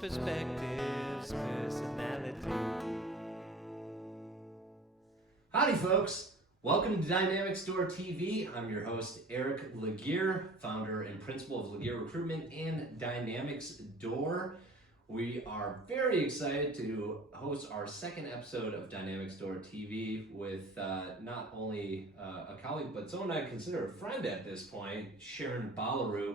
perspectives, personality. Howdy, folks. Welcome to Dynamic Store TV. I'm your host, Eric Laguerre, founder and principal of Laguerre Recruitment and Dynamics Door. We are very excited to host our second episode of Dynamic Store TV with not only a colleague, but someone I consider a friend at this point, Sharon Bhalaru.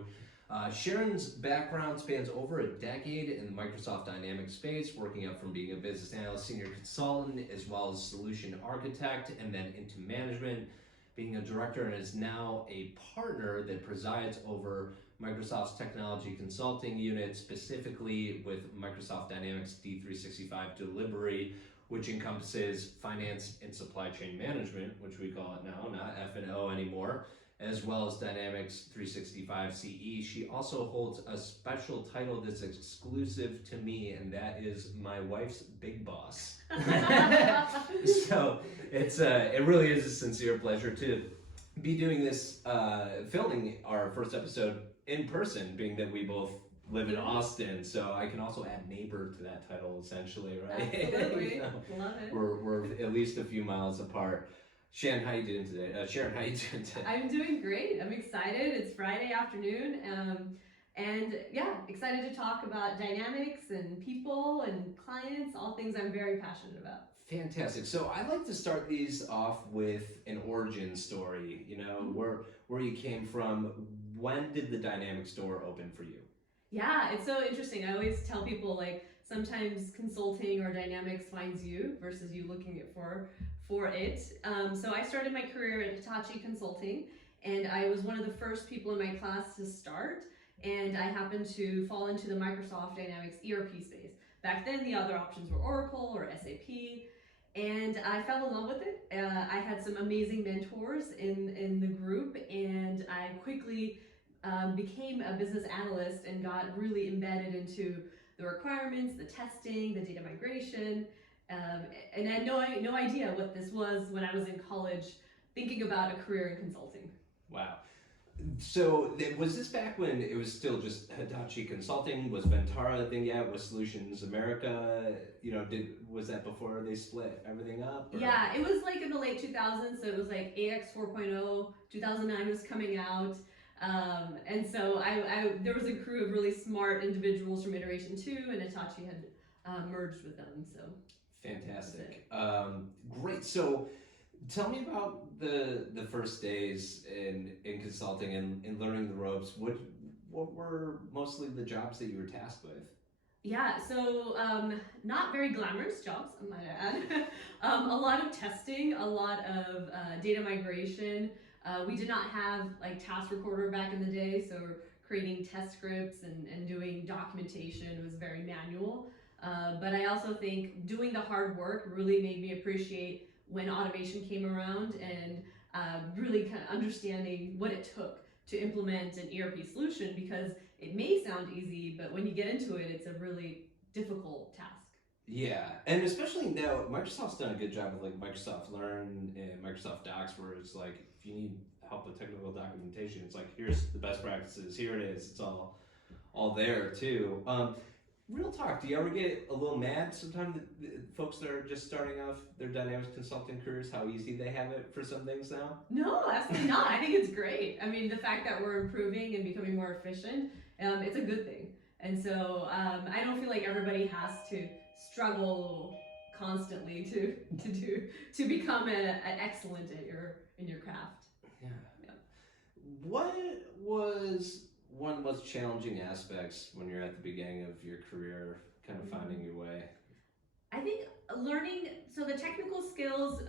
Sharon's background spans over a decade in the Microsoft Dynamics space, working up from being a business analyst, senior consultant, as well as solution architect, and then into management, being a director, and is now a partner that presides over Microsoft's technology consulting unit, specifically with Microsoft Dynamics D365 delivery, which encompasses finance and supply chain management, which we call it now, not F&O anymore, as well as Dynamics 365 CE. She also holds a special title that's exclusive to me, and that is my wife's big boss. So it really is a sincere pleasure to be doing this, filming our first episode in person, being that we both live in Austin. So I can also add neighbor to that title, essentially, right? Absolutely. Love it. We're at least a few miles apart. Sharon, how you doing today? Sharon, how you doing today? I'm doing great. I'm excited. It's Friday afternoon, and yeah, excited to talk about dynamics and people and clients, all things I'm very passionate about. Fantastic. So I like to start these off with an origin story. You know, where you came from. When did the Dynamics Store open for you? Yeah, it's so interesting. I always tell people, like, sometimes consulting or dynamics finds you versus you looking it for it. So I started my career at Hitachi Consulting, and I was one of the first people in my class to start, and I happened to fall into the Microsoft Dynamics ERP space. Back then, the other options were Oracle or SAP, and I fell in love with it. I had some amazing mentors in the group, and I quickly became a business analyst and got really embedded into the requirements, the testing, the data migration, and I had no idea what this was when I was in college thinking about a career in consulting. Wow. So was this back when it was still just Hitachi Consulting? Was Ventara a thing yet? Was Solutions America? You know, was that before they split everything up? Or? Yeah, it was like in the late 2000s. So it was like AX 4.0, 2009 was coming out. And so there was a crew of really smart individuals from Iteration 2, and Hitachi had merged with them. So fantastic. Great. So tell me about the first days in consulting and learning the ropes. What were mostly the jobs that you were tasked with? Yeah, so not very glamorous jobs, I might add. A lot of testing, a lot of data migration. We did not have like Task Recorder back in the day, so creating test scripts and doing documentation was very manual. But I also think doing the hard work really made me appreciate when automation came around, and really kind of understanding what it took to implement an ERP solution, because it may sound easy, but when you get into it, it's a really difficult task. Yeah, and especially now, Microsoft's done a good job with like Microsoft Learn and Microsoft Docs, where it's like, if you need help with technical documentation, it's like, here's the best practices, here it is, it's all there too. Real talk, do you ever get a little mad sometimes the folks that are just starting off their Dynamics consulting careers, how easy they have it for some things now? No, absolutely not. I think it's great. I mean, the fact that we're improving and becoming more efficient, it's a good thing. And so I don't feel like everybody has to struggle constantly to become an excellent in your craft. Yeah. What was one of the most challenging aspects when you're at the beginning of your career, kind of finding your way? I think learning, so the technical skills,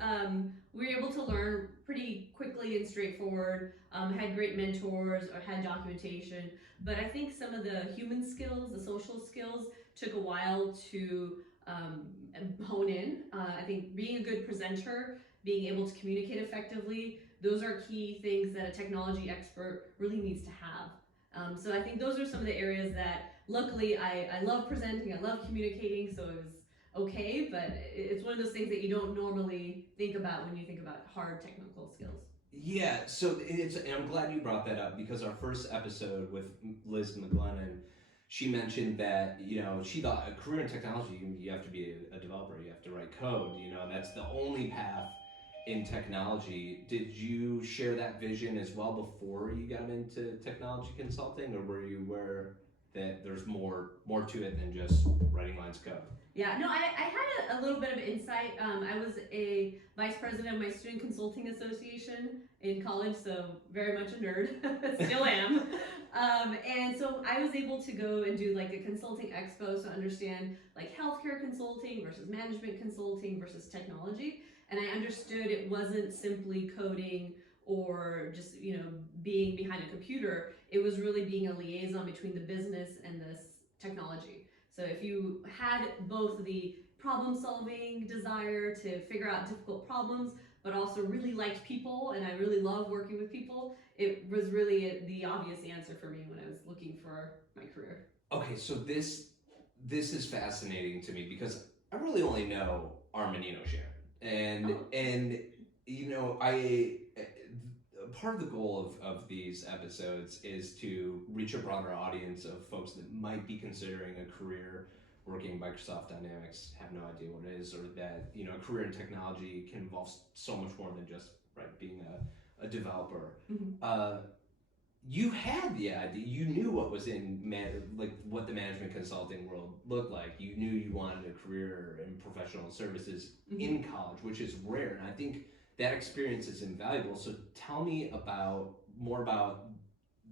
we were able to learn pretty quickly and straightforward, had great mentors or had documentation, but I think some of the human skills, the social skills, took a while to hone in. I think being a good presenter, being able to communicate effectively, those are key things that a technology expert really needs to have. So I think those are some of the areas that, luckily, I love presenting, I love communicating, so it was okay, but it's one of those things that you don't normally think about when you think about hard technical skills. Yeah, so and I'm glad you brought that up, because our first episode with Liz McGlennon, she mentioned that, she thought a career in technology, you have to be a developer, you have to write code, that's the only path in technology. Did you share that vision as well before you got into technology consulting, or were you aware that there's more to it than just writing lines of code? Yeah, no, I had a little bit of insight. I was a vice president of my student consulting association in college, so very much a nerd, still am. And so I was able to go and do like a consulting expo to understand like healthcare consulting versus management consulting versus technology. And I understood it wasn't simply coding or just, being behind a computer. It was really being a liaison between the business and this technology. So if you had both the problem solving desire to figure out difficult problems, but also really liked people, and I really love working with people, it was really the obvious answer for me when I was looking for my career. Okay, so this is fascinating to me because I really only know Armanino, Sharon, and I part of the goal of these episodes is to reach a broader audience of folks that might be considering a career working Microsoft Dynamics, have no idea what it is, or that a career in technology can involve so much more than just being a developer. Mm-hmm. You had the idea, you knew what was in what the management consulting world looked like. You knew you wanted a career in professional services Mm-hmm. in college, which is rare, and I think that experience is invaluable. So tell me more about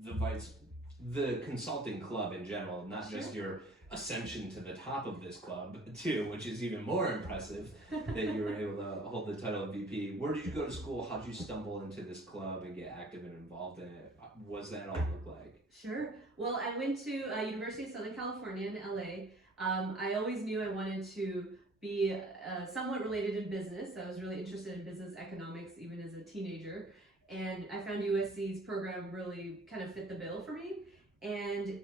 the consulting club in general, not just your ascension to the top of this club too, which is even more impressive that you were able to hold the title of VP. Where did you go to school? How did you stumble into this club and get active and involved in it? What does that all look like? Sure. Well, I went to University of Southern California in LA. I always knew I wanted to be somewhat related in business. I was really interested in business economics even as a teenager. And I found USC's program really kind of fit the bill for me. And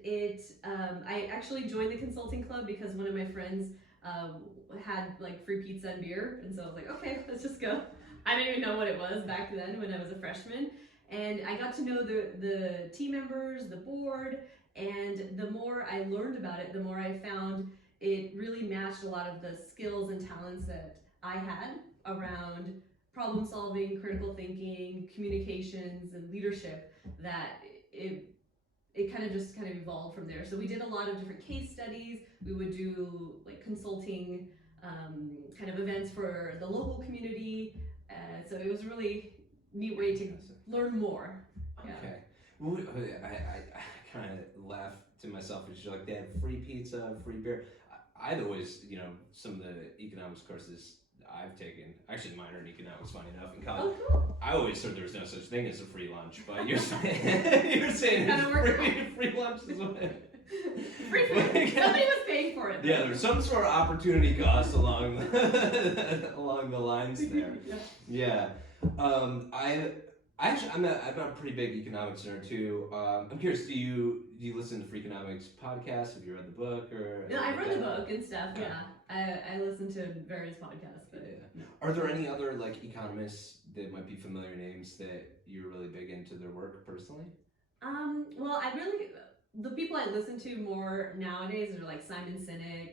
I actually joined the consulting club because one of my friends had like free pizza and beer. And so I was like, okay, let's just go. I didn't even know what it was back then when I was a freshman. And I got to know the team members, the board, and the more I learned about it, the more I found it really matched a lot of the skills and talents that I had around problem solving, critical thinking, communications, and leadership, that it kind of evolved from there. So we did a lot of different case studies. We would do like consulting kind of events for the local community. So it was really neat way to learn more. Okay. Yeah. Well, I kind of laugh to myself because you're like, they have free pizza, free beer. I'd always, some of the economics courses I've taken, actually minor in economics, funny enough, in college. Oh, cool. I always thought there was no such thing as a free lunch, but you're saying it's free lunch is what free food. Somebody was paying for it. Yeah, there's some sort of opportunity cost along the lines there. Yeah. I'm a pretty big economics nerd too. I'm curious, do you listen to Freakonomics podcasts? Have you read the book or? No, I've read the book and stuff. Yeah, I listen to various podcasts. But yeah. Are there any other like economists that might be familiar names that you're really big into their work personally? Well, the people I listen to more nowadays are like Simon Sinek,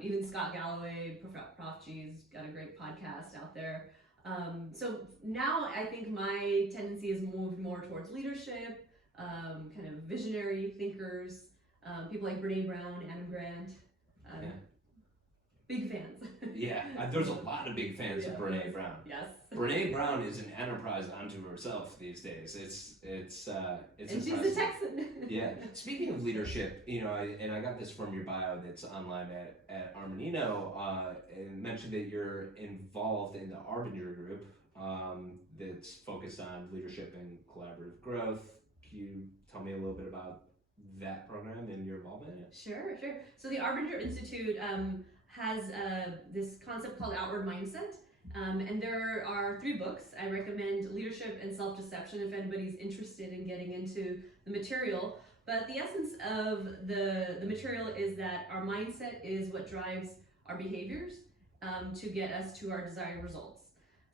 even Scott Galloway, Prof G's got a great podcast out there. So now I think my tendency has moved more towards leadership, kind of visionary thinkers, people like Brene Brown, Adam Grant. Big fans. Yeah, there's a lot of big fans of Brene Brown. Yes. Brene Brown is an enterprise unto herself these days. It's and impressive. she's a Texan. Yeah. Speaking of leadership, I got this from your bio that's online at Armanino. It mentioned that you're involved in the Arbinger group that's focused on leadership and collaborative growth. Can you tell me a little bit about that program and your involvement in it? Sure. So the Arbinger Institute has this concept called Outward Mindset. And there are 3 books. I recommend Leadership and Self-Deception if anybody's interested in getting into the material. But the essence of the material is that our mindset is what drives our behaviors to get us to our desired results.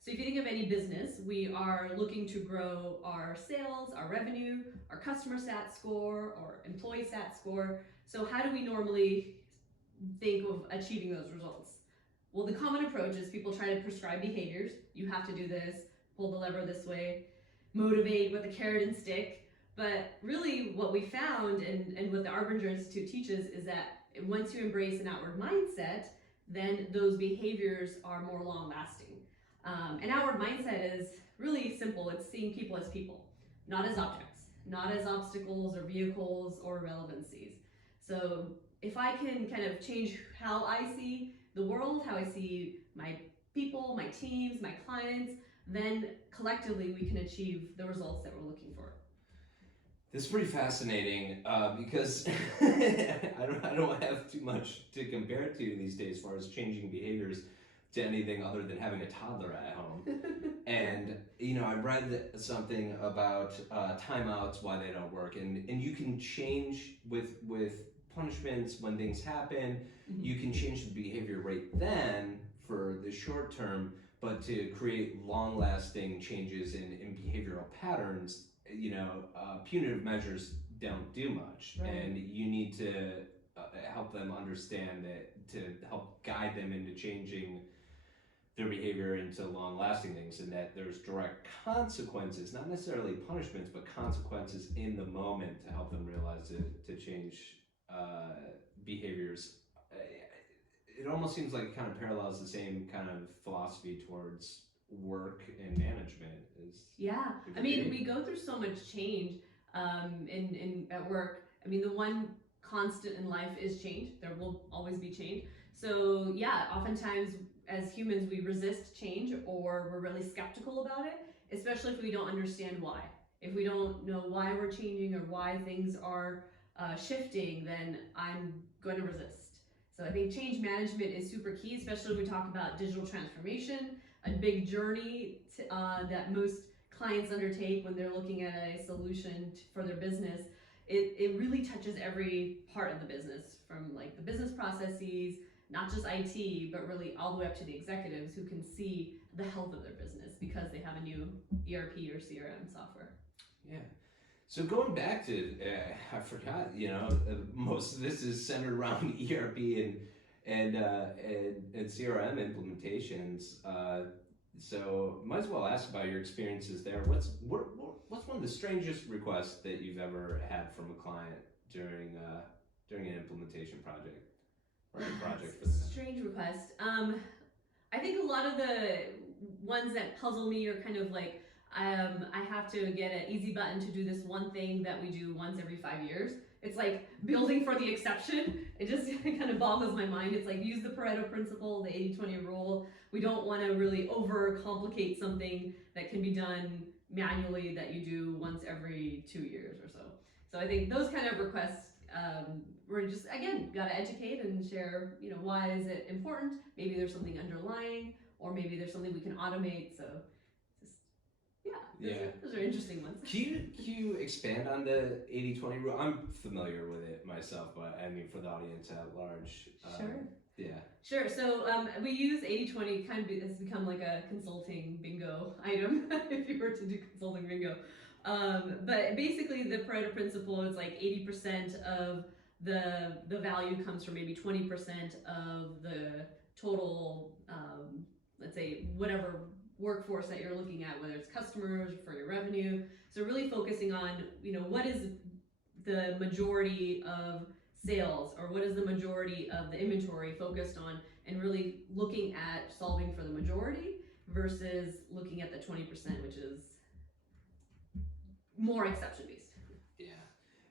So if you think of any business, we are looking to grow our sales, our revenue, our customer sat score, or employee sat score. So how do we normally think of achieving those results? Well, the common approach is people try to prescribe behaviors. You have to do this, pull the lever this way, motivate with a carrot and stick. But really what we found and what the Arbinger Institute teaches is that once you embrace an outward mindset, then those behaviors are more long lasting. An outward mindset is really simple. It's seeing people as people, not as objects, not as obstacles or vehicles or relevancies. So if I can kind of change how I see the world, how I see my people, my teams, my clients, then collectively we can achieve the results that we're looking for. This is pretty fascinating because I don't have too much to compare it to these days as far as changing behaviors to anything other than having a toddler at home. And I read something about timeouts, why they don't work, and you can change with punishments when things happen. Mm-hmm. You can change the behavior right then for the short term, but to create long-lasting changes in behavioral patterns, punitive measures don't do much. Right. And you need to help them understand that, to help guide them into changing their behavior into long-lasting things, and that there's direct consequences, not necessarily punishments, but consequences in the moment to help them realize to change behaviors. It almost seems like it kind of parallels the same kind of philosophy towards work and management. Yeah, I mean, we go through so much change in at work. I mean, the one constant in life is change. There will always be change. So yeah, oftentimes as humans we resist change, or we're really skeptical about it, especially if we don't understand why. If we don't know why we're changing or why things are shifting, then I'm going to resist. So I think change management is super key, especially when we talk about digital transformation, a big journey that most clients undertake when they're looking at a solution for their business. It really touches every part of the business, from like the business processes, not just IT, but really all the way up to the executives who can see the health of their business because they have a new ERP or CRM software. Yeah. So going back to, I forgot, most of this is centered around ERP and CRM implementations. So might as well ask about your experiences there. What's one of the strangest requests that you've ever had from a client during an implementation project or a project for them? Strange request. I think a lot of the ones that puzzle me are kind of like, I have to get an easy button to do this one thing that we do once every 5 years. It's like building for the exception. It just kind of boggles my mind. It's like, use the Pareto Principle, the 80-20 rule. We don't want to really overcomplicate something that can be done manually that you do once every 2 years or so. So I think those kind of requests, we're just, again, got to educate and share, why is it important? Maybe there's something underlying, or maybe there's something we can automate. So those are interesting ones. Can you expand on the 80-20 rule? I'm familiar with it myself, but I mean for the audience at large. Sure. Yeah. Sure. So we use 80-20, kind of has become like a consulting bingo item if you were to do consulting bingo. But basically the Pareto Principle is like 80% of the value comes from maybe 20% of the total, let's say, whatever workforce that you're looking at, whether it's customers for your revenue. So really focusing on, what is the majority of sales, or what is the majority of the inventory focused on, and really looking at solving for the majority versus looking at the 20%, which is more exception based. Yeah,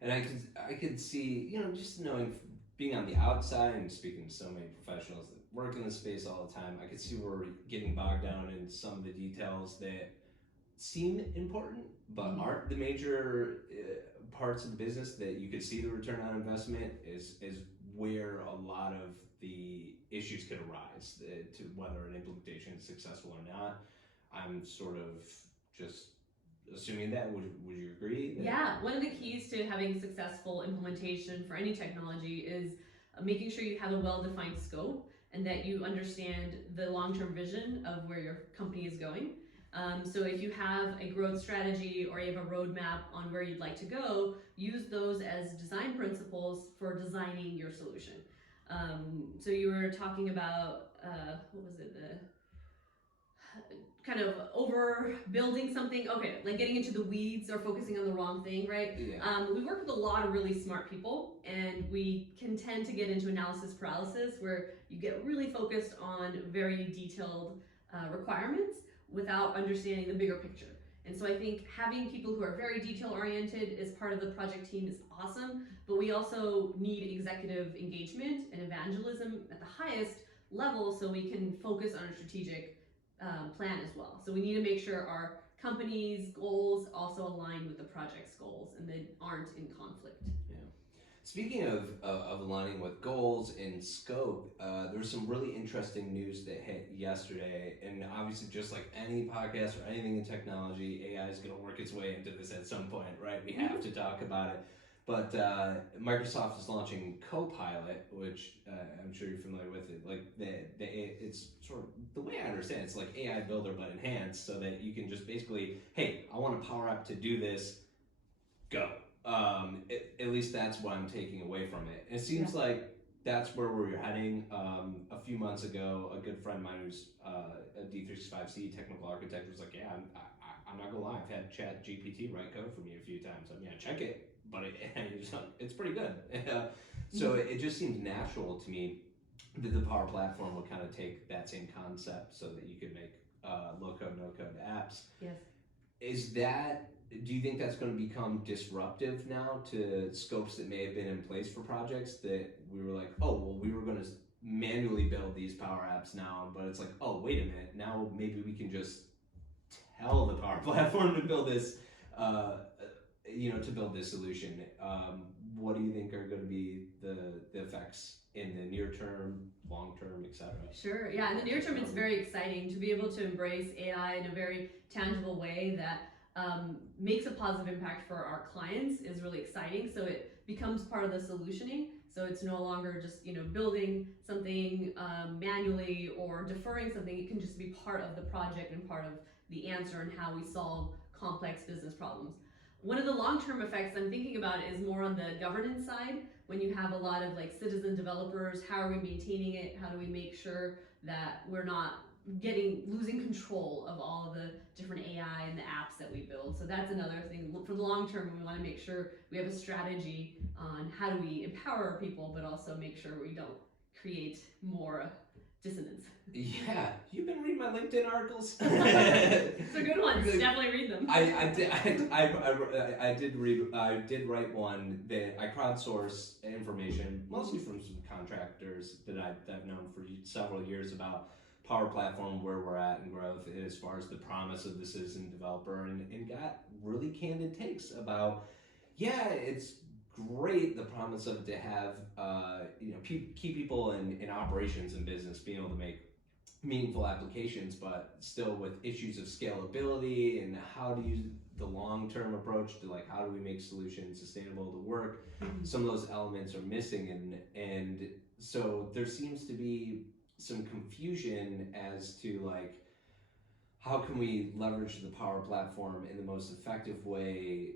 and I could see, just knowing, being on the outside and speaking to so many professionals that work in this space all the time, I could see we're getting bogged down in some of the details that seem important but aren't the major parts of the business that you could see the return on investment is where a lot of the issues could arise to whether an implementation is successful or not. I'm sort of just assuming that. Would you agree? Yeah, one of the keys to having successful implementation for any technology is making sure you have a well-defined scope and that you understand the long-term vision of where your company is going. So if you have a growth strategy or you have a roadmap on where you'd like to go, use those as design principles for designing your solution. So you were talking about, what was it, the kind of over building something, okay, like getting into the weeds or focusing on the wrong thing, right? Yeah. We work with a lot of really smart people, and we can tend to get into analysis paralysis where you get really focused on very detailed requirements without understanding the bigger picture. And so I think having people who are very detail oriented as part of the project team is awesome, but we also need executive engagement and evangelism at the highest level so we can focus on a strategic plan as well. So we need to make sure our company's goals also align with the project's goals and they aren't in conflict. Yeah. Speaking of aligning with goals and scope, there's some really interesting news that hit yesterday, and obviously just like any podcast or anything in technology, AI is going to work its way into this at some point, right? We have to talk about it. But Microsoft is launching Copilot, which I'm sure you're familiar with it. Like it's sort of the way I understand it, it's like AI Builder but enhanced, so that you can just basically, hey, I want a Power App to do this, go. At least that's what I'm taking away from it. And it seems like that's where we're heading. A few months ago, a good friend of mine who's a D365C technical architect was like, yeah, I'm not gonna lie, I've had Chat GPT write code for me a few times. I mean, I check it, but it's pretty good. So it just seemed natural to me that the Power Platform would kind of take that same concept so that you could make low-code, no-code apps. Yes. Do you think that's going to become disruptive now to scopes that may have been in place for projects that we were like, oh, well, we were going to manually build these Power Apps now, but it's like, oh, wait a minute, now maybe we can just tell the Power Platform to build this, to build this solution. What do you think are going to be the effects in the near term, long term, etc.? Sure. Yeah. In the near term, it's very exciting to be able to embrace AI in a very tangible way that makes a positive impact for our clients is really exciting. So it becomes part of the solutioning. So it's no longer just building something manually or deferring something. It can just be part of the project and part of the answer and how we solve complex business problems. One of the long-term effects I'm thinking about is more on the governance side. When you have a lot of like citizen developers, how are we maintaining it? How do we make sure that we're not losing control of all of the different AI and the apps that we build? So that's another thing for the long term. We want to make sure we have a strategy on how do we empower our people, but also make sure we don't create more dissonance. Yeah, you've been reading my LinkedIn articles. It's a good one. Definitely read them. I did write one that I crowdsource information, mostly from some contractors that I've known for several years about Power Platform, where we're at in growth as far as the promise of the citizen developer, and got really candid takes about, yeah, it's great, the promise of it to have key people in operations and business being able to make meaningful applications, but still with issues of scalability and how to use the long-term approach to like how do we make solutions sustainable to work. Some of those elements are missing, and so there seems to be some confusion as to like how can we leverage the Power Platform in the most effective way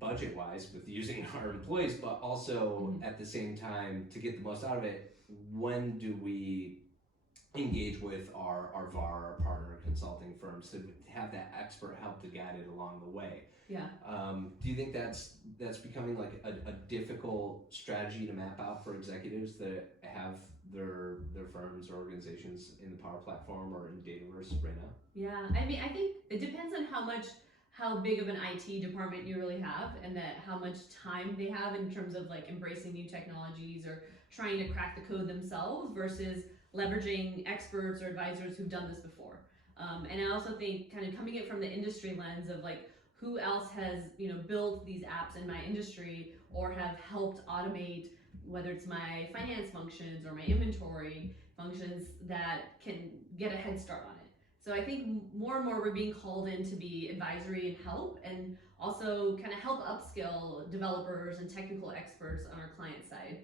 budget-wise with using our employees, but also at the same time to get the most out of it. When do we engage with our VAR, our partner consulting firms, to have that expert help to guide it along the way? Yeah. Do you think that's becoming like a difficult strategy to map out for executives that have their firms or organizations in the Power Platform or in Dataverse right now? Yeah, I mean, I think it depends on how big of an IT department you really have, and that how much time they have in terms of like embracing new technologies or trying to crack the code themselves versus leveraging experts or advisors who've done this before. And I also think kind of coming it from the industry lens of like who else has built these apps in my industry or have helped automate, whether it's my finance functions or my inventory functions, that can get a head start on it. So I think more and more we're being called in to be advisory and help, and also kind of help upskill developers and technical experts on our client side.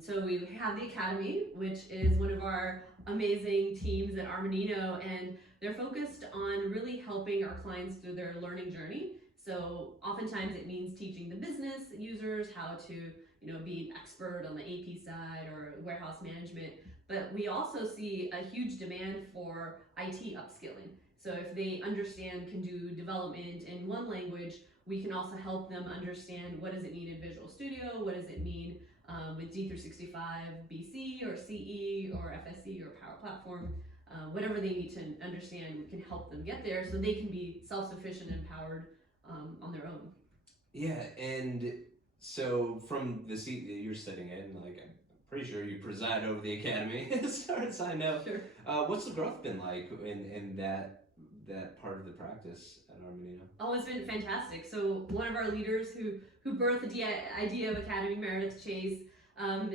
So we have the Academy, which is one of our amazing teams at Armanino, and they're focused on really helping our clients through their learning journey. So oftentimes it means teaching the business users how to, be an expert on the AP side or warehouse management. But we also see a huge demand for IT upskilling. So if they understand, can do development in one language, we can also help them understand what does it mean in Visual Studio, what does it mean with D365 BC or CE or FSE or Power Platform. Whatever they need to understand, we can help them get there so they can be self-sufficient and empowered on their own. Yeah, and so from the seat that you're sitting in, like I'm pretty sure you preside over the academy, as far as I know. Sure. What's the growth been like in that part of the practice at Armanino? Oh, it's been fantastic. So one of our leaders who birthed the idea of Academy, Meredith Chase,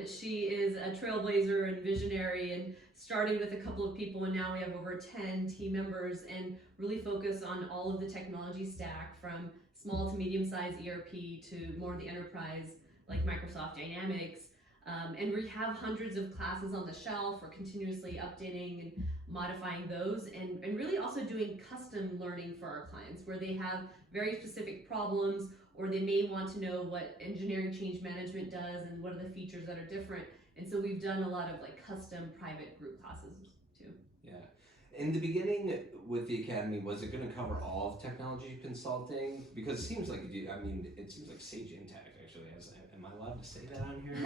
she is a trailblazer and visionary, and started with a couple of people, and now we have over 10 team members, and really focus on all of the technology stack from small to medium-sized ERP to more of the enterprise like Microsoft Dynamics. And we have hundreds of classes on the shelf. We're continuously updating and modifying those, and really also doing custom learning for our clients where they have very specific problems, or they may want to know what engineering change management does and what are the features that are different. And so we've done a lot of like custom private group classes too. Yeah. In the beginning with the academy, was it going to cover all of technology consulting? Because it seems like you do. I mean, it seems like Sage Intacct actually has. Am I allowed to say that on here?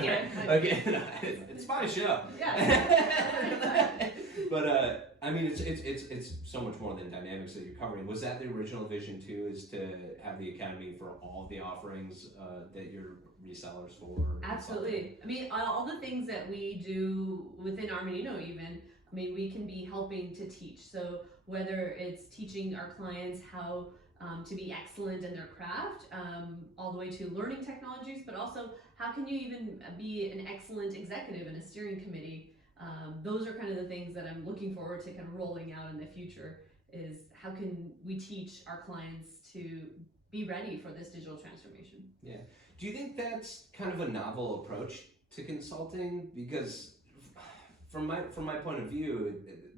Yeah. Again, it's my show. Yeah. But I mean, it's so much more than Dynamics that you're covering. Was that the original vision too? Is to have the academy for all of the offerings that you're resellers for? Absolutely. I mean, all the things that we do within Armanino, even. I mean, we can be helping to teach. So whether it's teaching our clients how to be excellent in their craft, all the way to learning technologies, but also how can you even be an excellent executive in a steering committee? Those are kind of the things that I'm looking forward to kind of rolling out in the future, is how can we teach our clients to be ready for this digital transformation? Yeah. Do you think that's kind of a novel approach to consulting? Because from my point of view,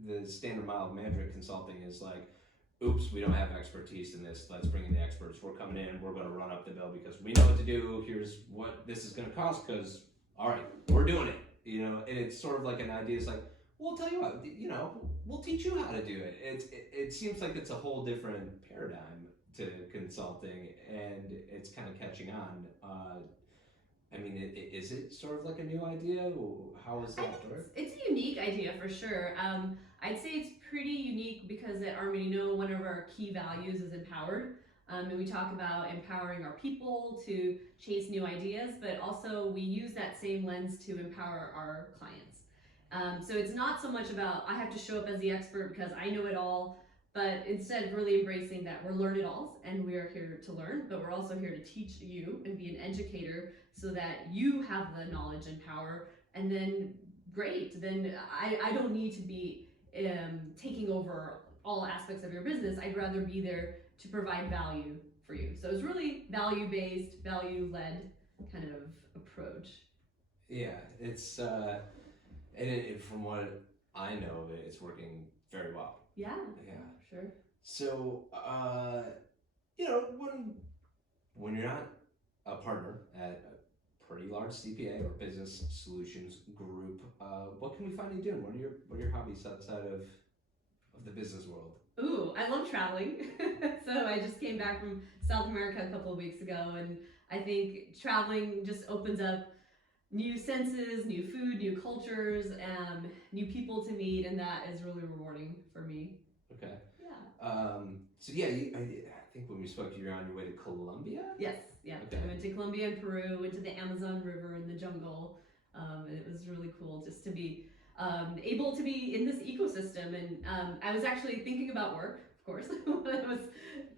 the standard model of management consulting is like, oops, we don't have expertise in this. Let's bring in the experts. We're coming in. We're going to run up the bill because we know what to do. Here's what this is going to cost because, all right, we're doing it. And it's sort of like an idea. It's like, we'll tell you what, we'll teach you how to do it. It seems like it's a whole different paradigm to consulting, and it's kind of catching on. I mean, is it sort of like a new idea? How is that work? It's a unique idea for sure. I'd say it's pretty unique because at Armanino, one of our key values is empowered. And we talk about empowering our people to chase new ideas, but also we use that same lens to empower our clients. So it's not so much about I have to show up as the expert because I know it all, but instead really embracing that we're learn-it-alls and we are here to learn, but we're also here to teach you and be an educator so that you have the knowledge and power. And then great, then I don't need to be taking over all aspects of your business. I'd rather be there to provide value for you. So it's really value-based, value-led kind of approach. Yeah, it's from what I know of it, it's working very well. Yeah, sure. So, when you're not a partner at a pretty large CPA or business solutions group, what can we find you doing? What are your hobbies outside of the business world? Ooh, I love traveling. So I just came back from South America a couple of weeks ago, and I think traveling just opens up new senses, new food, new cultures, new people to meet, and that is really rewarding for me. Okay. Yeah. So yeah, I think when we spoke, you were on your way to Colombia? Yes, yeah. Okay. I went to Colombia and Peru, went to the Amazon River in the jungle, and it was really cool just to be able to be in this ecosystem. And I was actually thinking about work, of course, when I was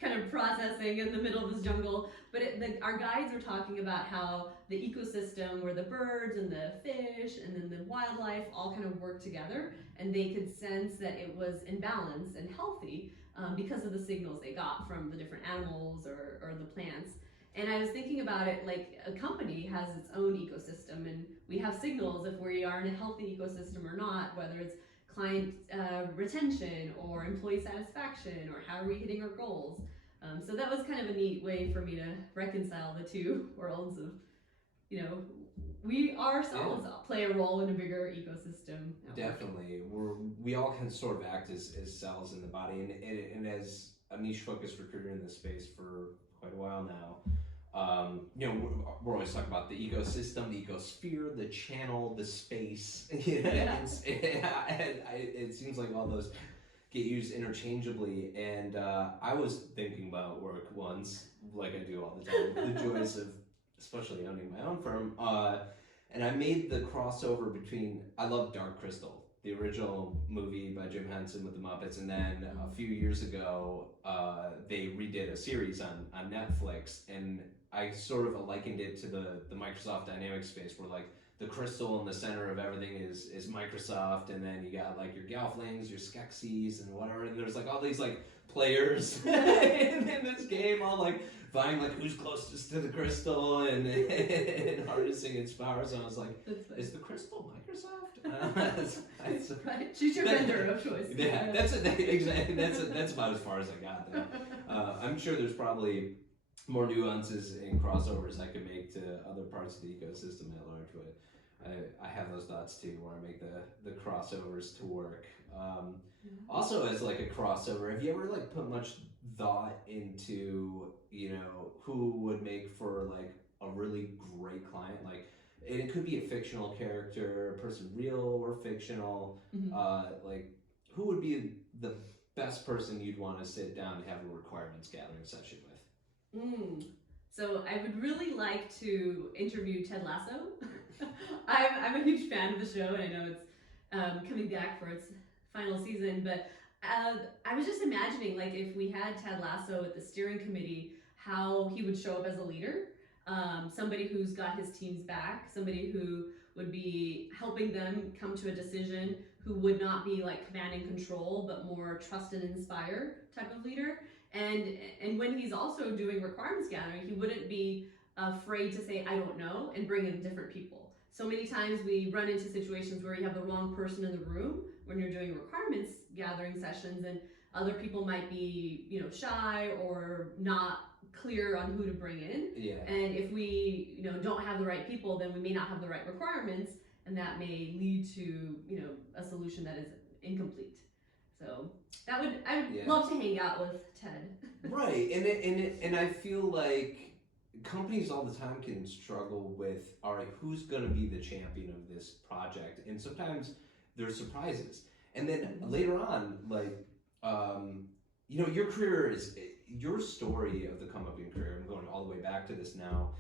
kind of processing in the middle of this jungle. But our guides were talking about how the ecosystem where the birds and the fish and then the wildlife all kind of work together, and they could sense that it was in balance and healthy because of the signals they got from the different animals or the plants. And I was thinking about it like a company has its own ecosystem, and we have signals if we are in a healthy ecosystem or not, whether it's client retention or employee satisfaction, or how are we hitting our goals. So that was kind of a neat way for me to reconcile the two worlds of, we ourselves play a role in a bigger ecosystem. Definitely. We all can sort of act as cells in the body, and as a niche focused recruiter in this space for quite a while now, we're always talking about the ecosystem, the ecosphere, the channel, the space. It seems like all those get used interchangeably, and I was thinking about work once, like I do all the time, the joys of especially owning my own firm, and I made the crossover between, I love Dark Crystal, the original movie by Jim Henson with the Muppets, and then a few years ago they redid a series on Netflix, and I sort of likened it to the Microsoft Dynamics space, where like the crystal in the center of everything is Microsoft, and then you got like your Gelflings, your Skeksis, and whatever, and there's like all these like players in this game, all like vying like who's closest to the crystal and harnessing its power. So I was like, is the crystal Microsoft? Right, she's your vendor of choice. Yeah, that's about as far as I got there. I'm sure there's probably more nuances and crossovers I could make to other parts of the ecosystem at large, but I have those thoughts too, where I make the crossovers to work. Also, as like a crossover, have you ever like put much thought into who would make for like a really great client? Like, and it could be a fictional character, a person real or fictional. Like, who would be the best person you'd want to sit down and have a requirements gathering session with? So I would really like to interview Ted Lasso. I'm a huge fan of the show, and I know it's coming back for its final season, but I was just imagining, like, if we had Ted Lasso at the steering committee, how he would show up as a leader, somebody who's got his team's back, somebody who would be helping them come to a decision, who would not be like command and control, but more trust and inspire type of leader. And when he's also doing requirements gathering, he wouldn't be afraid to say, I don't know, and bring in different people. So many times we run into situations where you have the wrong person in the room when you're doing requirements gathering sessions, and other people might be, shy or not clear on who to bring in. Yeah. And if we, don't have the right people, then we may not have the right requirements, and that may lead to, a solution that is incomplete. So I would love to hang out with Ted. Right, and I feel like companies all the time can struggle with, all right, who's going to be the champion of this project, and sometimes there's surprises, and then later on, like, your career is, your story of the come up in career, I'm going all the way back to this now,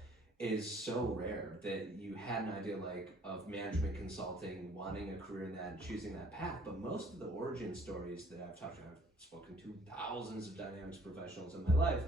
is so rare that you had an idea like of management consulting, wanting a career in that, and choosing that path. But most of the origin stories that I've talked to, I've spoken to thousands of dynamics professionals in my life.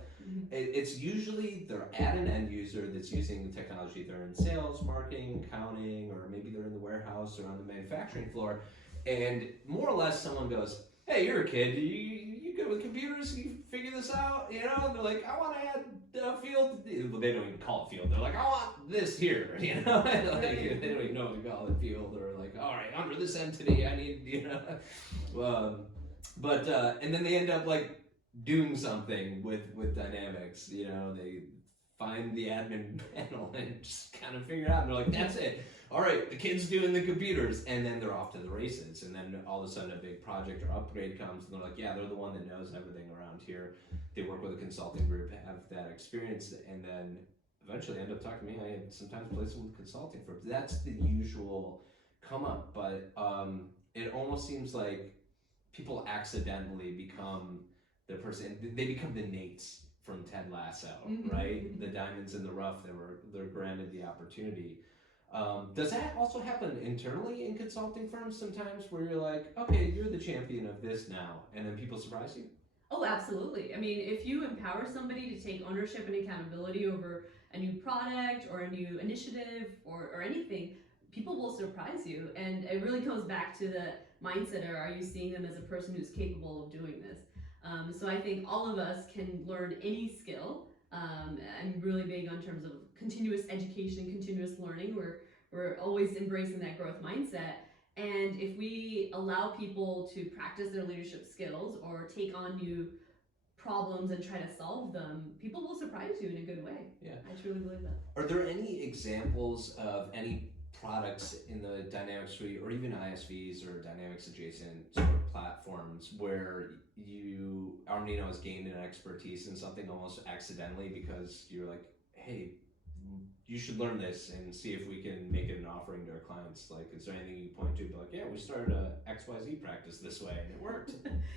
It's usually they're at an end user that's using the technology. They're in sales, marketing, accounting, or maybe they're in the warehouse or on the manufacturing floor, and more or less someone goes, "Hey, you're a kid. You good with computers? You figure this out?" And they're like, "I want to add a field." Well, they don't even call it field. They're like, "I want this here." Like, they don't even know what to call it field. Or like, "All right, under this entity, I need." And then they end up like doing something with Dynamics. They find the admin panel and just kind of figure it out. And they're like, "That's it. All right, the kid's doing the computers," and then they're off to the races. And then all of a sudden a big project or upgrade comes, and they're like, "Yeah, they're the one that knows everything around here." They work with a consulting group, have that experience, and then eventually end up talking to me. I sometimes place them with consulting firms. That's the usual come up, but it almost seems like people accidentally become the person. They become the Nates from Ted Lasso, right? The diamonds in the rough. They're granted the opportunity. Does that also happen internally in consulting firms sometimes, where you're like, "Okay, you're the champion of this now," and then people surprise you? Oh, absolutely. I mean, if you empower somebody to take ownership and accountability over a new product or a new initiative or anything, people will surprise you. And it really comes back to the mindset, or are you seeing them as a person who's capable of doing this? So I think all of us can learn any skill. I'm really big on terms of continuous education, continuous learning. We're always embracing that growth mindset. And if we allow people to practice their leadership skills or take on new problems and try to solve them, people will surprise you in a good way. Yeah. I truly believe that. Are there any examples of any products in the Dynamics suite or even ISVs or Dynamics adjacent sort of platforms where Armanino has gained an expertise in something almost accidentally because you're like, hey, you should learn this and see if we can make it an offering to our clients? Like, is there anything you point to? Be like, yeah, we started a XYZ practice this way and it worked.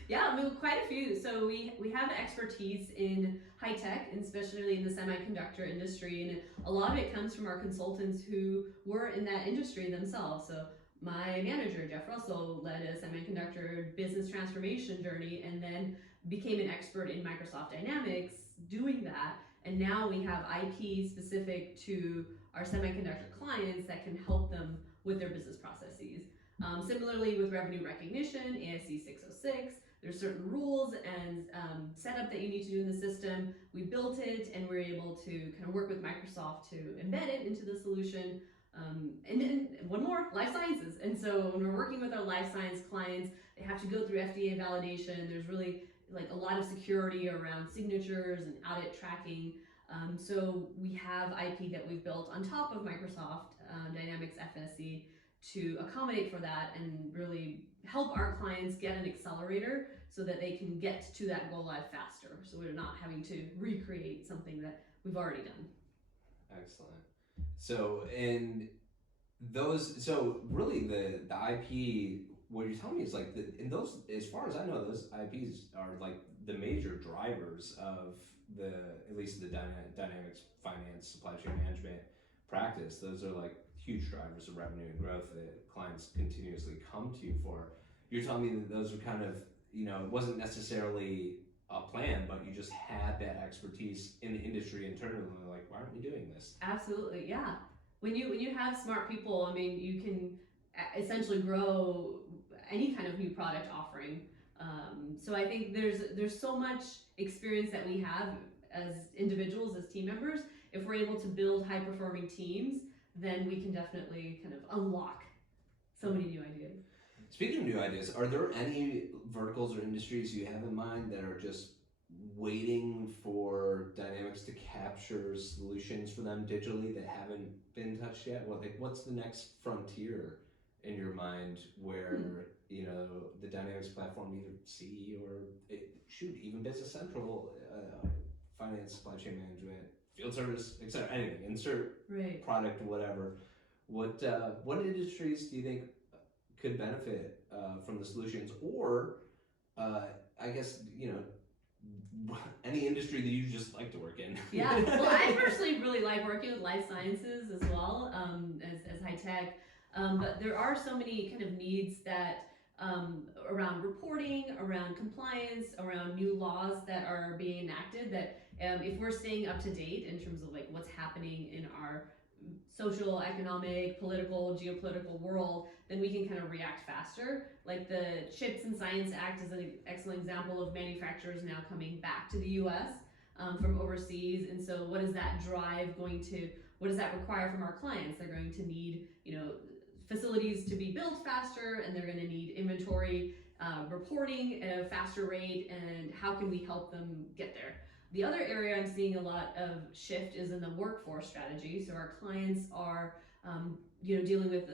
Yeah, I mean, quite a few. So we have expertise in high tech, and especially in the semiconductor industry, and a lot of it comes from our consultants who were in that industry themselves. So my manager, Jeff Russell, led a semiconductor business transformation journey and then became an expert in Microsoft Dynamics doing that. And now we have IP specific to our semiconductor clients that can help them with their business processes. Similarly with revenue recognition, ASC 606, there's certain rules and setup that you need to do in the system. We built it and we're able to kind of work with Microsoft to embed it into the solution. And then one more, life sciences. And so when we're working with our life science clients, they have to go through FDA validation. There's really like a lot of security around signatures and audit tracking. So we have IP that we've built on top of Microsoft Dynamics FSE to accommodate for that and really help our clients get an accelerator so that they can get to that go live faster. So we're not having to recreate something that we've already done. Excellent. So really the IP, what you're telling me is like as far as I know, those IPs are like the major drivers of at least the Dynamics finance supply chain management practice. Those are like huge drivers of revenue and growth that clients continuously come to you for. You're telling me that those are kind of, it wasn't necessarily a plan, but you just had that expertise in the industry internally. Like, why aren't we doing this? Absolutely, yeah. When you have smart people, I mean, you can essentially grow any kind of new product offering. So I think there's so much experience that we have as individuals, as team members. If we're able to build high performing teams, then we can definitely kind of unlock so many new ideas. Speaking of new ideas, are there any verticals or industries you have in mind that are just waiting for Dynamics to capture solutions for them digitally that haven't been touched yet? Well, like, what's the next frontier in your mind where the Dynamics platform, either CE or even Business Central, finance, supply chain management, field service, etc. Anything, insert product, whatever. What industries do you think could benefit from the solutions, or I guess any industry that you just like to work in? Yeah, well, I personally really like working with life sciences as well, as high tech. But there are so many kind of needs that around reporting, around compliance, around new laws that are being enacted, that if we're staying up to date in terms of like what's happening in our social, economic, political, geopolitical world, then we can kind of react faster. Like the Chips and Science Act is an excellent example of manufacturers now coming back to the US from overseas. And so what does that what does that require from our clients? They're going to need, facilities to be built faster, and they're going to need inventory reporting at a faster rate, and how can we help them get there? The other area I'm seeing a lot of shift is in the workforce strategy. So our clients are dealing with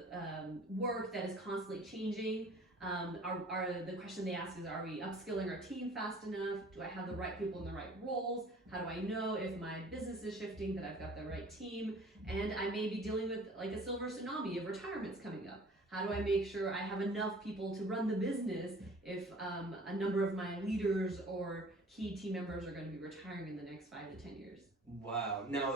work that is constantly changing. The question they ask is, are we upskilling our team fast enough? Do I have the right people in the right roles? How do I know if my business is shifting, that I've got the right team? And I may be dealing with like a silver tsunami of retirements coming up. How do I make sure I have enough people to run the business if a number of my leaders or key team members are going to be retiring in the next 5 to 10 years? Wow. Now,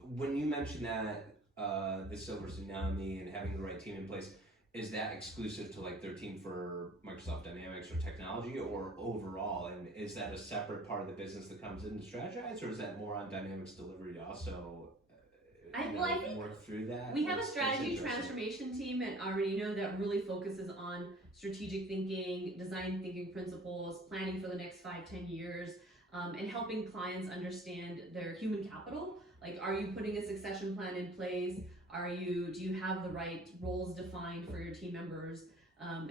when you mentioned that the silver tsunami and having the right team in place, is that exclusive to like their team for Microsoft Dynamics or technology, or overall? And is that a separate part of the business that comes in to strategize, or is that more on Dynamics delivery to also I think work through that? We have a strategy transformation team at Armanino that really focuses on strategic thinking, design thinking principles, planning for the next 5-10 years, and helping clients understand their human capital. Like, are you putting a succession plan in place? Do you have the right roles defined for your team members?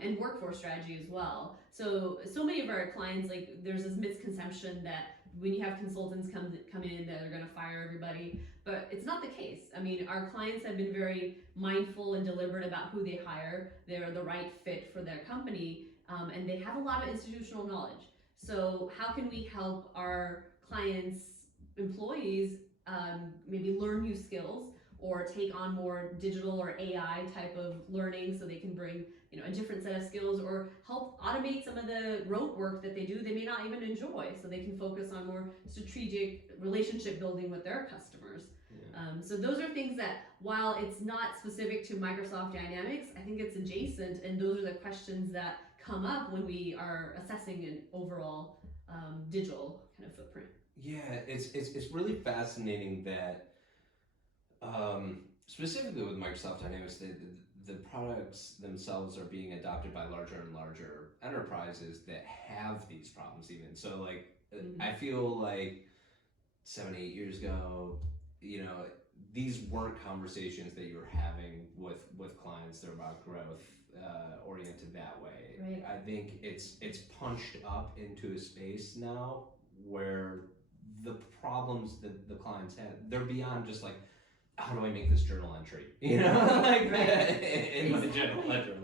And workforce strategy as well. So many of our clients, like there's this misconception that when you have consultants come in that are going to fire everybody, but it's not the case. I mean, our clients have been very mindful and deliberate about who they hire. They're the right fit for their company, and they have a lot of institutional knowledge. So how can we help our clients' employees maybe learn new skills or take on more digital or AI type of learning so they can bring a different set of skills, or help automate some of the rote work that they do they may not even enjoy, so they can focus on more strategic relationship building with their customers. So those are things that, while it's not specific to Microsoft Dynamics, I think it's adjacent, and those are the questions that come up when we are assessing an overall digital kind of footprint. Yeah, it's really fascinating that specifically with Microsoft Dynamics, the products themselves are being adopted by larger and larger enterprises that have these problems even. So like, I feel like 7-8 years ago, these weren't conversations that you were having with clients that are about growth oriented that way. Right. I think it's punched up into a space now where the problems that the clients had, they're beyond just like, how do I make this journal entry? In my journal ledger,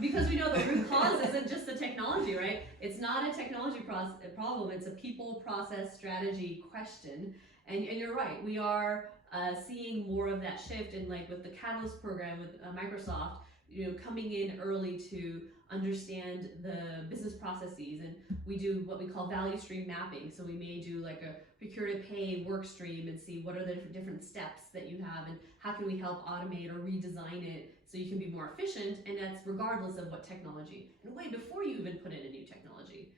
Because we know the root cause isn't just the technology, right? It's not a technology problem. It's a people, process, strategy question. And you're right. We are seeing more of that shift, and like with the Catalyst program with Microsoft, coming in early to understand the business processes, and we do what we call value stream mapping. So we may do like a procure to pay work stream and see what are the different steps that you have, and how can we help automate or redesign it so you can be more efficient, and that's regardless of what technology, and way before you even put in a new technology.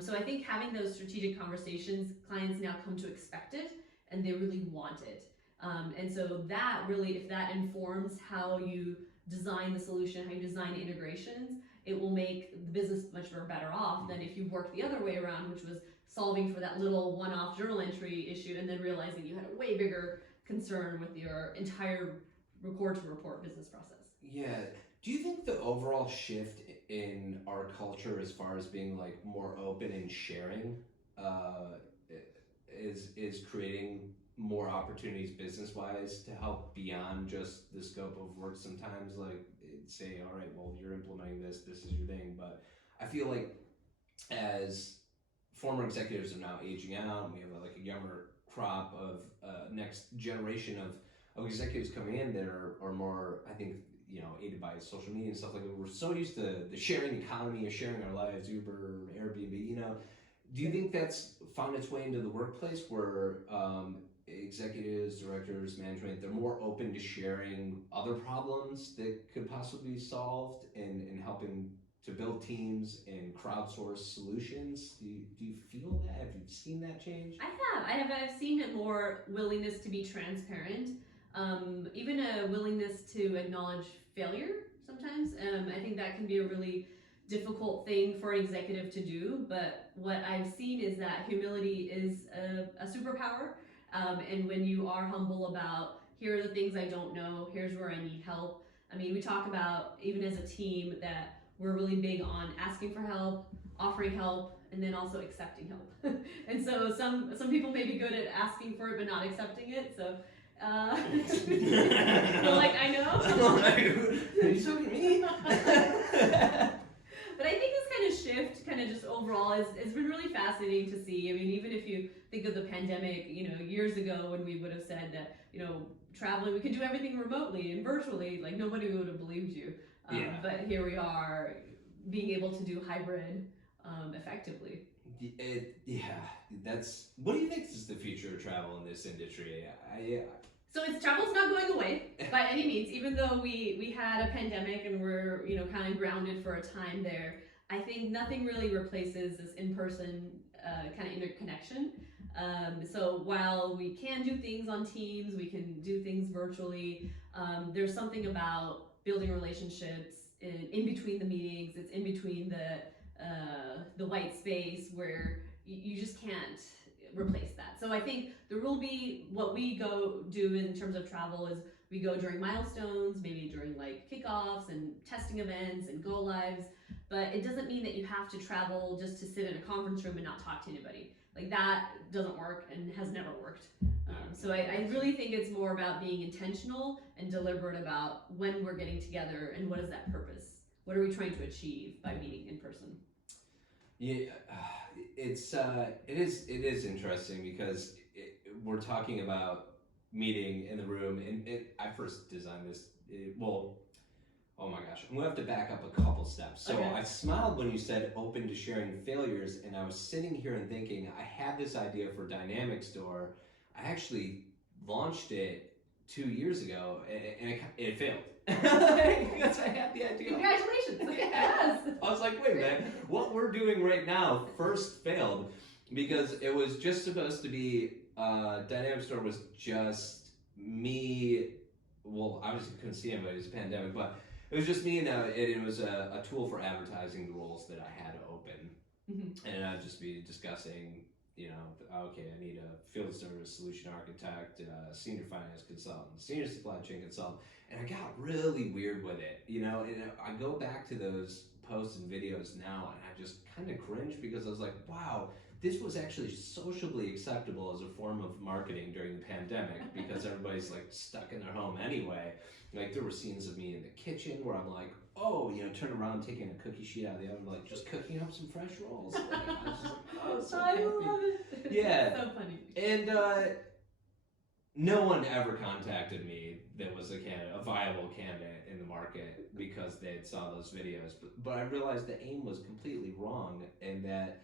So I think having those strategic conversations, clients now come to expect it, and they really want it. And so that really, if that informs how you design the solution, how you design integrations, it will make the business much more better off than if you worked the other way around, which was solving for that little one-off journal entry issue and then realizing you had a way bigger concern with your entire record-to-report business process. Yeah. Do you think the overall shift in our culture as far as being like more open and sharing is creating more opportunities business-wise to help beyond just the scope of work? Sometimes like say, all right, well, you're implementing this is your thing, but I feel like as former executives are now aging out, and we have like a younger crop of next generation of executives coming in that are more, I think, aided by social media and stuff like that. We're so used to the sharing economy of sharing our lives, Uber, Airbnb, Do you think that's found its way into the workplace where executives, directors, management, they're more open to sharing other problems that could possibly be solved and helping to build teams and crowdsource solutions? Do you feel that? Have you seen that change? I've seen it more willingness to be transparent, even a willingness to acknowledge failure sometimes. I think that can be a really difficult thing for an executive to do, but what I've seen is that humility is a superpower. And when you are humble about, here are the things I don't know, here's where I need help. I mean, we talk about, even as a team, that we're really big on asking for help, offering help, and then also accepting help. And so some people may be good at asking for it but not accepting it. So you're like, I know. Are you talking to me? But I think this kind of shift, kind of just overall, it's been really fascinating to see. I mean, even if you think of the pandemic, years ago when we would have said that, traveling, we could do everything remotely and virtually, like nobody would have believed you. But here we are, being able to do hybrid effectively. That's. What do you think is the future of travel in this industry? So travel's not going away by any means, even though we had a pandemic and we're kind of grounded for a time there. I think nothing really replaces this in-person kind of interconnection. So while we can do things on Teams, we can do things virtually, there's something about building relationships in between the meetings. It's in between the white space where you just can't replace that. So I think there will be, what we go do in terms of travel is We go during milestones, maybe during like kickoffs and testing events and go lives, but it doesn't mean that you have to travel just to sit in a conference room and not talk to anybody. Like that doesn't work and has never worked. So I really think it's more about being intentional and deliberate about when we're getting together and what is that purpose? What are we trying to achieve by meeting in person? Yeah, it is interesting because we're talking about meeting in the room, and I first designed this. Oh my gosh, I'm gonna have to back up a couple steps. So Okay. I smiled when you said open to sharing failures, and I was sitting here and thinking I had this idea for Dynamic Store. I actually launched it 2 years ago, and it failed. Because I had the idea. Congratulations! Yes. I was like, wait a minute, what we're doing right now first failed because it was just supposed to be Dynamic Store was just me. Well, obviously couldn't see anybody, it was a pandemic, but it was just me, and it was a tool for advertising the roles that I had open. Mm-hmm. And I'd just be discussing, okay, I need a field service solution architect, senior finance consultant, senior supply chain consultant, and I got really weird with it, and I go back to those posts and videos now, and I just kind of cringe because I was like, wow, this was actually sociably acceptable as a form of marketing during the pandemic because everybody's like stuck in their home anyway. Like there were scenes of me in the kitchen where I'm like, turn around, taking a cookie sheet out of the oven, like just cooking up some fresh rolls. Like, I was just like, oh, so I happy. love it. Yeah. So funny. And no one ever contacted me that was a viable candidate in the market because they had saw those videos. But I realized the aim was completely wrong, and that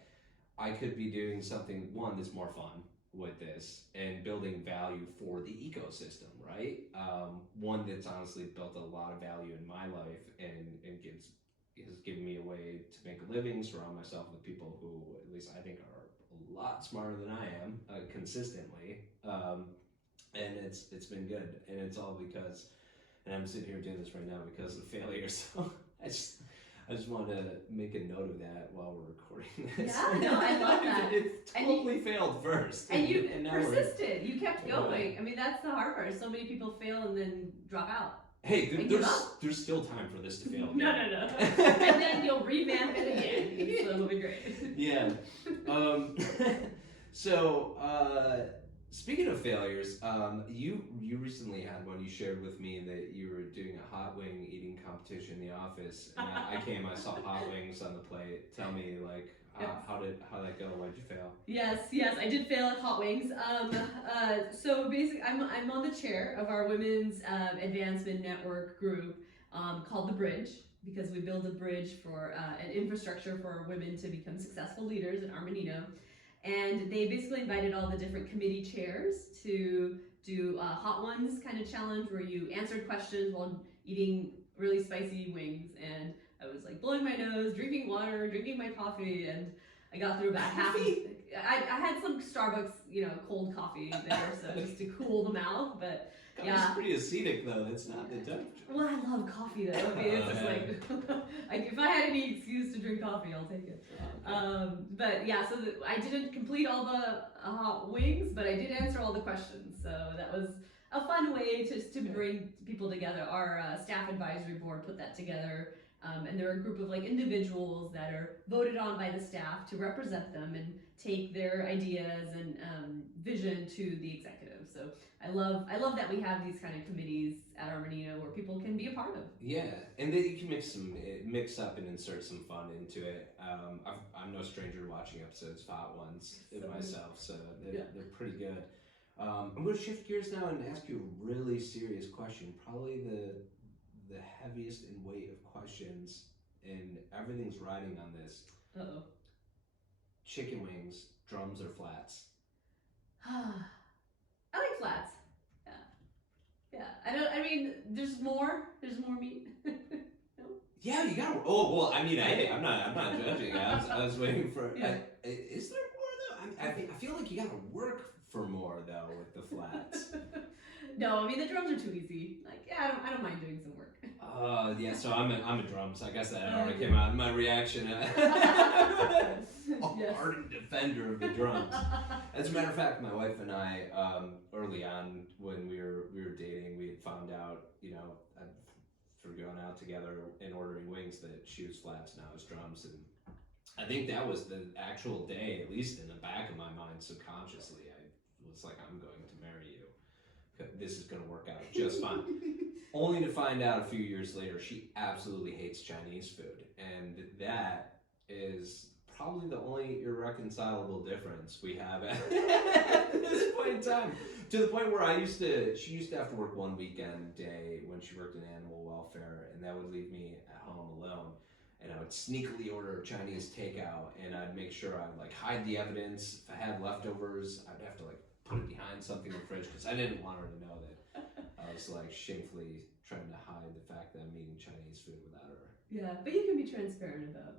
I could be doing something, one, that's more fun with this and building value for the ecosystem, right? One that's honestly built a lot of value in my life and has given me a way to make a living, surround myself with people who at least I think are a lot smarter than I am consistently. And it's been good, and it's all because, and I'm sitting here doing this right now because of failure. So I just wanted to make a note of that while we're recording this. Yeah, no, I love that. It totally failed first. And you now persisted. You kept going. I mean, that's the hard part. So many people fail and then drop out. Hey, there's still time for this to fail. No. And then you'll revamp it again. So it'll be great. Yeah. Speaking of failures, you recently had one. You shared with me that you were doing a hot wing eating competition in the office, and I saw hot wings on the plate. Tell me, like, how did that go? Why did you fail? Yes, I did fail at hot wings. So basically, I'm on the chair of our women's advancement network group called the Bridge, because we build a bridge for an infrastructure for women to become successful leaders in Armanino. And they basically invited all the different committee chairs to do a hot ones kind of challenge where you answered questions while eating really spicy wings. And I was like blowing my nose, drinking water, drinking my coffee, and I got through about half. I had some Starbucks, cold coffee there, so just to cool the mouth. But yeah, it's pretty acidic though. That's not the temperature. Well, I love coffee though. I mean, it's just like if I had any excuse to drink coffee, I'll take it. But yeah, so I didn't complete all the hot wings, but I did answer all the questions. So that was a fun way to bring people together. Our staff advisory board put that together. And they're a group of individuals that are voted on by the staff to represent them and take their ideas and vision to the executive. So I love that we have these kind of committees at Armanino where people can be a part of. Yeah, and then you can mix up and insert some fun into it. I'm no stranger to watching episodes of Hot Ones myself, so they're pretty good. I'm going to shift gears now and ask you a really serious question. Probably the heaviest in weight of questions, and everything's riding on this. Uh-oh. Chicken wings, drums or flats? I like flats. Yeah. There's more meat. No? Yeah, you got. Oh well, I'm not judging. I was waiting for. Yeah. Is there more though? I feel like you got to work for more though with the flats. No, the drums are too easy. I don't mind doing some work. Yeah. So I'm a drums. I guess that already came out in my reaction. Yes. ardent defender of the drums. As a matter of fact, my wife and I, early on when we were dating, we had found out, through going out together and ordering wings, that she was flats and I was drums, and I think that was the actual day, at least in the back of my mind, subconsciously, I was like, I'm going to marry you. This is going to work out just fine. Only to find out a few years later, she absolutely hates Chinese food. And that is probably the only irreconcilable difference we have at this point in time. To the point where she used to have to work one weekend day when she worked in animal welfare, and that would leave me at home alone. And I would sneakily order Chinese takeout, and I'd make sure I'd like hide the evidence. If I had leftovers, I'd have to like put it behind something in the fridge because I didn't want her to know that I was like shamefully trying to hide the fact that I'm eating Chinese food without her. Yeah, but you can be transparent about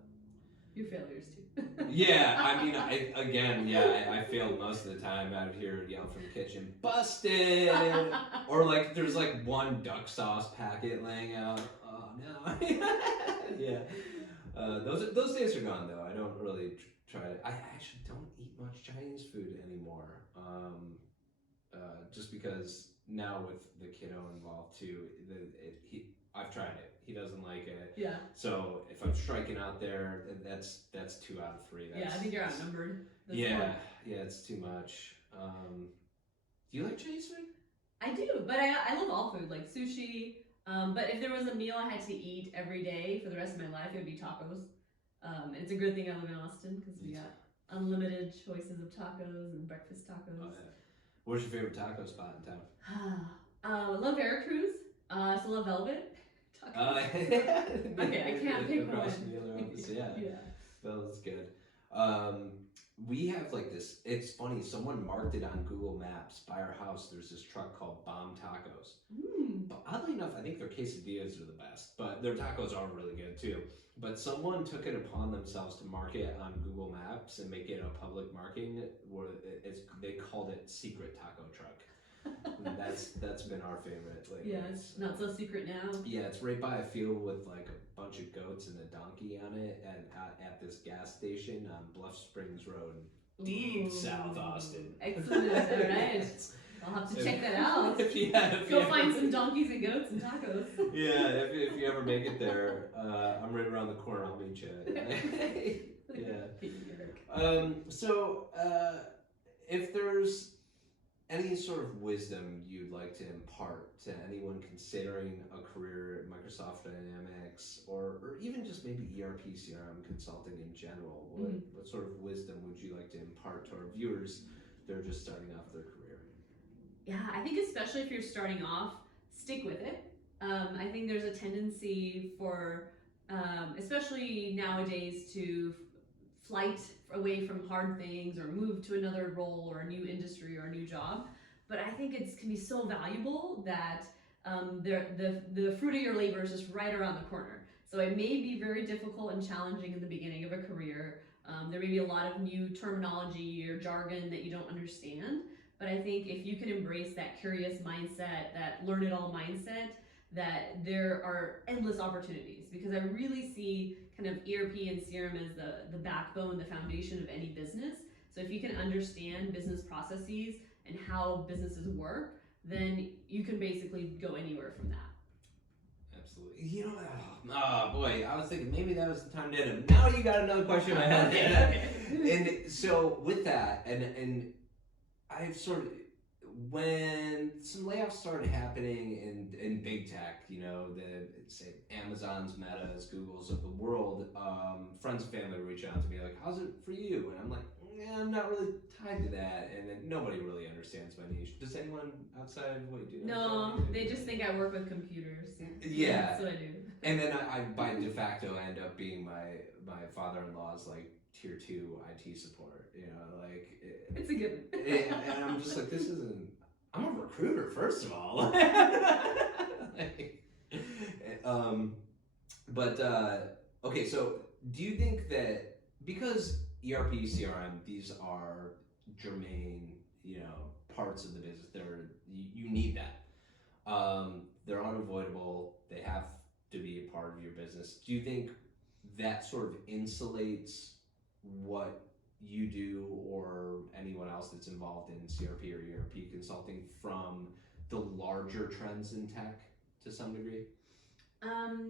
your failures too. Yeah, I mean, I failed most of the time out here yelling from the kitchen, busted! Or like, there's like one duck sauce packet laying out. Oh no. Yeah. Those days are gone though. I don't really try to. I actually don't eat much Chinese food anymore. Just because now with the kiddo involved too, I've tried it. He doesn't like it. Yeah. So if I'm striking out there, that's 2 out of 3. I think you're outnumbered. Yeah, it's too much. Do you like Chinese food? I do, but I love all food, like sushi. But if there was a meal I had to eat every day for the rest of my life, it would be tacos. It's a good thing I live in Austin because we got unlimited choices of tacos and breakfast tacos. Oh, yeah. What's your favorite taco spot in town? I love Veracruz. I also love Velvet. Okay, I can't pick across one. from the other office, yeah. Yeah. Velvet's good. We have like this, it's funny, someone marked it on Google Maps by our house. There's this truck called Bomb Tacos. But oddly enough, I think their quesadillas are the best, but their tacos are really good too. But someone took it upon themselves to mark it on Google Maps and make it a public marking where they called it Secret Taco Truck. And that's been our favorite. Like, Yeah, it's not so secret now. Yeah, it's right by a field with like a bunch of goats and a donkey on it, and at this gas station on Bluff Springs Road, deep South Austin. Excellent. All right. I'll have to check that out. Go find some donkeys and goats and tacos. Yeah, if you ever make it there, I'm right around the corner. I'll meet you. Yeah. So if there's any sort of wisdom you'd like to impart to anyone considering a career at Microsoft Dynamics, or even just maybe ERP, CRM consulting in general, what sort of wisdom would you like to impart to our viewers that are just starting off their career? Yeah, I think especially if you're starting off, stick with it. I think there's a tendency for, especially nowadays, to flight away from hard things or move to another role or a new industry or a new job. But I think it can be so valuable that the fruit of your labor is just right around the corner. So it may be very difficult and challenging in the beginning of a career. There may be a lot of new terminology or jargon that you don't understand. But I think if you can embrace that curious mindset, that learn it all mindset, that there are endless opportunities, because I really see kind of ERP and CRM as the backbone, the foundation of any business. So if you can understand business processes and how businesses work, then you can basically go anywhere from that. Absolutely. You know, oh boy, I was thinking maybe that was the time to end it. Now you got another question I had. And so with that, and I've sort of, when some layoffs started happening in big tech, say Amazon's, Meta's, Google's of the world, friends and family reach out to me like, how's it for you? And I'm like, yeah, I'm not really tied to that. And then nobody really understands my niche. Does anyone outside of what you do? No, they just think I work with computers. Yeah. That's what I do. And then I by de facto end up being my father-in-law's like tier 2 IT support, it's a good one. and I'm just like, I'm a recruiter, first of all. Okay, so do you think that because ERP, CRM, these are germane, parts of the business, you need that. They're unavoidable. They have to be a part of your business. Do you think that sort of insulates what you do or anyone else that's involved in CRP or ERP consulting from the larger trends in tech to some degree?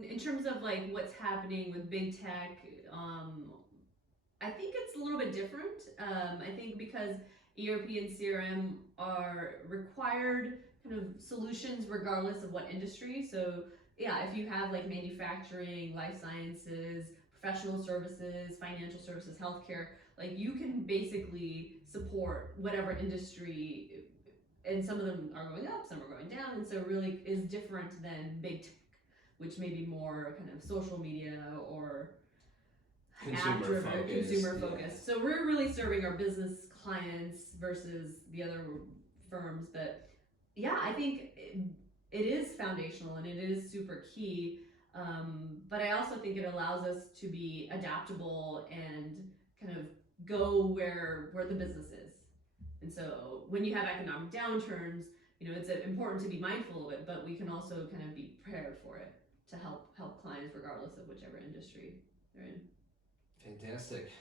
In terms of like what's happening with big tech, I think it's a little bit different. I think because ERP and CRM are required kind of solutions regardless of what industry. So yeah, if you have like manufacturing, life sciences, professional services, financial services, healthcare, like you can basically support whatever industry, and some of them are going up, some are going down, and so it really is different than big tech, which may be more kind of social media or Consumer focused. consumer focused. So we're really serving our business clients versus the other firms. But yeah, I think it is foundational and it is super key. But I also think it allows us to be adaptable and kind of go where the business is. And so when you have economic downturns, you know, it's important to be mindful of it, but we can also kind of be prepared for it to help clients regardless of whichever industry they're in. Fantastic.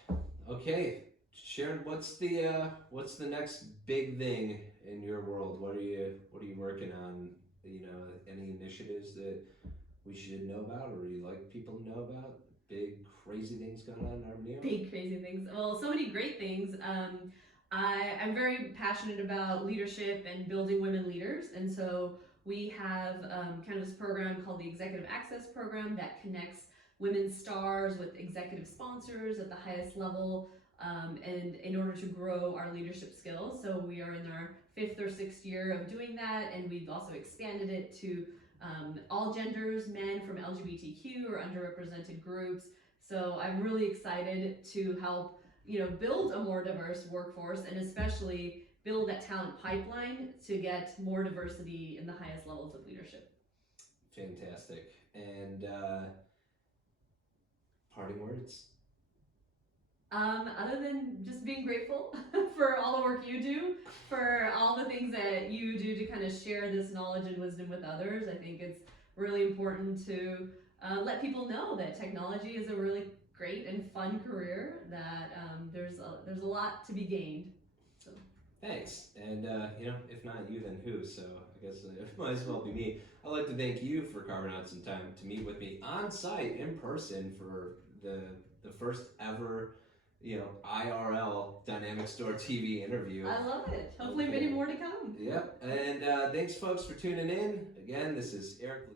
Okay, Sharon, what's the next big thing in your world? What are you working on? You know, any initiatives that we should know about or you like people to know about? Big crazy things going on in Armanino? Big crazy things. Well, so many great things. I'm very passionate about leadership and building women leaders, and so we have kind of this program called the Executive Access Program that connects women stars with executive sponsors at the highest level, and in order to grow our leadership skills. So we are in our 5th or 6th year of doing that, and we've also expanded it to all genders, men from LGBTQ or underrepresented groups. So I'm really excited to help, you know, build a more diverse workforce and especially build that talent pipeline to get more diversity in the highest levels of leadership. Fantastic. And parting words? Other than just being grateful for all the work you do, for all the things that you do to kind of share this knowledge and wisdom with others, I think it's really important to let people know that technology is a really great and fun career, that there's a lot to be gained. So. Thanks. And, you know, if not you, then who? So I guess it might as well be me. I'd like to thank you for carving out some time to meet with me on site, in person, for the first ever, you know, IRL Dynamic Store TV interview. I love it. Hopefully many more to come. Yep. And thanks, folks, for tuning in. Again, this is Eric